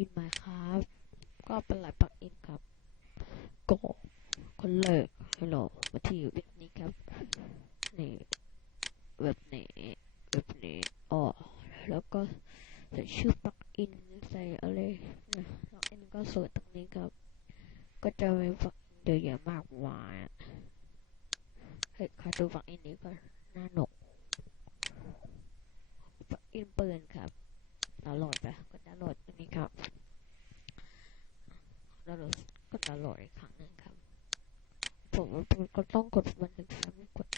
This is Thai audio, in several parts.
อิน Minecraft ก็เป็นหลายปลักอินครับก็คนแรกให้เรามาที่เว็บนี้ครับนี่เว็บนี้เว็บนี้อ๋อแล้วก็ใส่ชื่อปลักอินใส่อะไรนะปลักอินก็สวยตรงนี้ครับ ก็จะมีปลักอินเยอะแยะมากมายเฮ้ยขอดูปลักอินนี้ก่อนน่าหนกปลักอินปืนครับดาวน์โหลดไปก็ดาวน์โหลดตรงนี้ครับดาวน์โหลดก็ดาวน์โหลดอีกครั้งหนึ่งครับ ผมว่าผมก็ต้องกดวันหนึ่งสามกด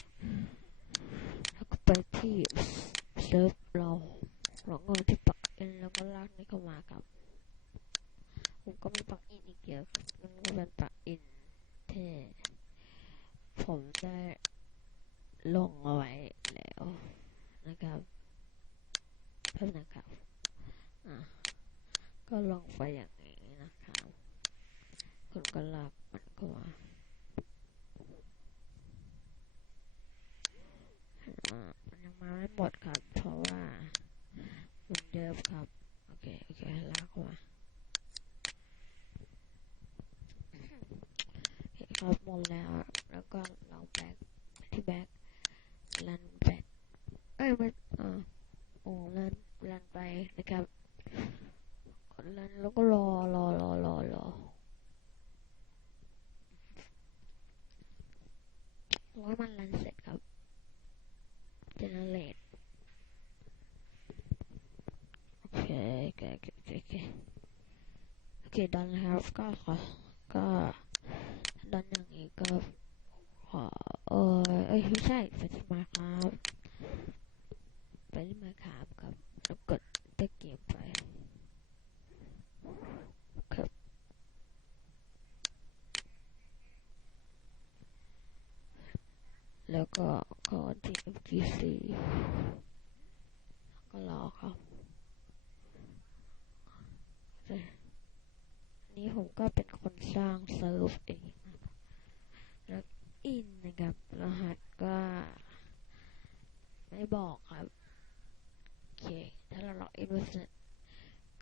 แล้วก็ไปที่เซิร์ฟเราแล้วก็ที่ปักอินแล้วก็ลากนี่เข้ามาครับ ผมก็มีปลักอินอีกเยอะมันก็เป็นปักอินที่ผมได้ลงเอาไว้แล้วนะครับเพิ่มนะครับ อะ ก็ลองไปอย่างนี้นะครับคุณก็ลากมันเข้ามา มาไม่หมดครับ เพราะว่าเหมันเยอะครับ โอเค โอเคลากเข้ามาโอเครับหมดแล้ว แล้วก็เราแบกที่แบกลันแบกเอ้ยไม่อ่าโอ้ลันลันไปนะครับกดลันแล้วก็รอรอรอรอให้มันลันเสร็จครับ generate โอเคโอ เคโอเคโอเคโอเคโอเค done แล้วก็ขอก็ done อย่างนี้ก็ขอเออเอ้ยไม่ใช่ไปที่มาครับไปที่มาครับครับแล้วกดตะเกียบไปครับแล้วก็ข้าที่ FGC ก็รอครับ อันนี้ผมก็เป็นคนสร้างเซิร์ฟเองแล้วอินนะครับรหัสก็ ไม่บอกครับโอเคถ้าเราล็อกอินไว้เสร็จ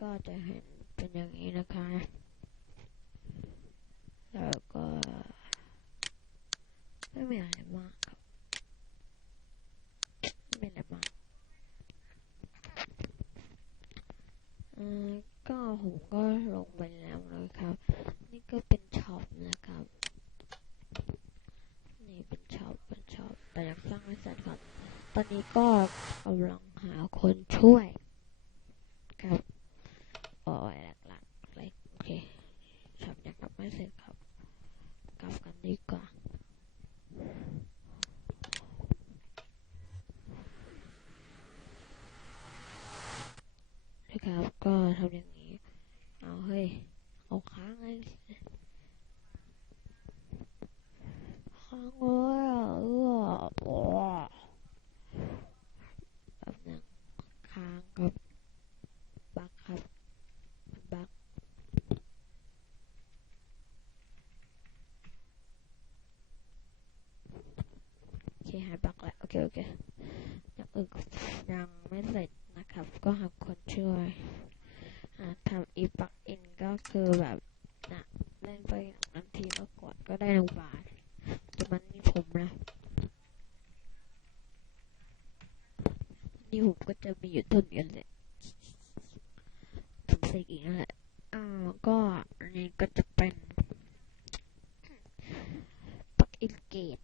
ก็จะเห็นเป็นอย่างนี้นะคะ แล้วก็ไม่มีอะไรมากครับไม่มีอะไรมากอืม ก็ผมก็ลงไปแล้วนะครับ นี่ก็เป็นช็อปนะครับ นี่เป็นช็อปเป็นช็อปแต่ยังสร้างไม่เสร็จครับ ตอนนี้ก็กำลังหาคนช่วย ครับโอ้ยหลักๆเลยโอเคช็อปยังทำไม่เสร็จครับ กลับกันดีกว่านะครับก็ทำอย่างนี้ เอาเฮ้ย เอาค้างเลยค้างเลยอะเออโอ้แบบนึงค้างครับบักครับบักโอเคหายบักแล้วโอเคโอเคยังอึกยังไม่เสร็จนะครับ ก็หาคนช่วยทำอีปักอินก็คือแบบนะเล่นไปนาทีแล้วกดก็ได้หนึ่งบาทแต่มันนี่ผมนะ นี่ อยู่ต้นกันเลยทำเสกอีกนั่นแหละอ่าก็อันนี้ก็จะเป็นปักอินเกต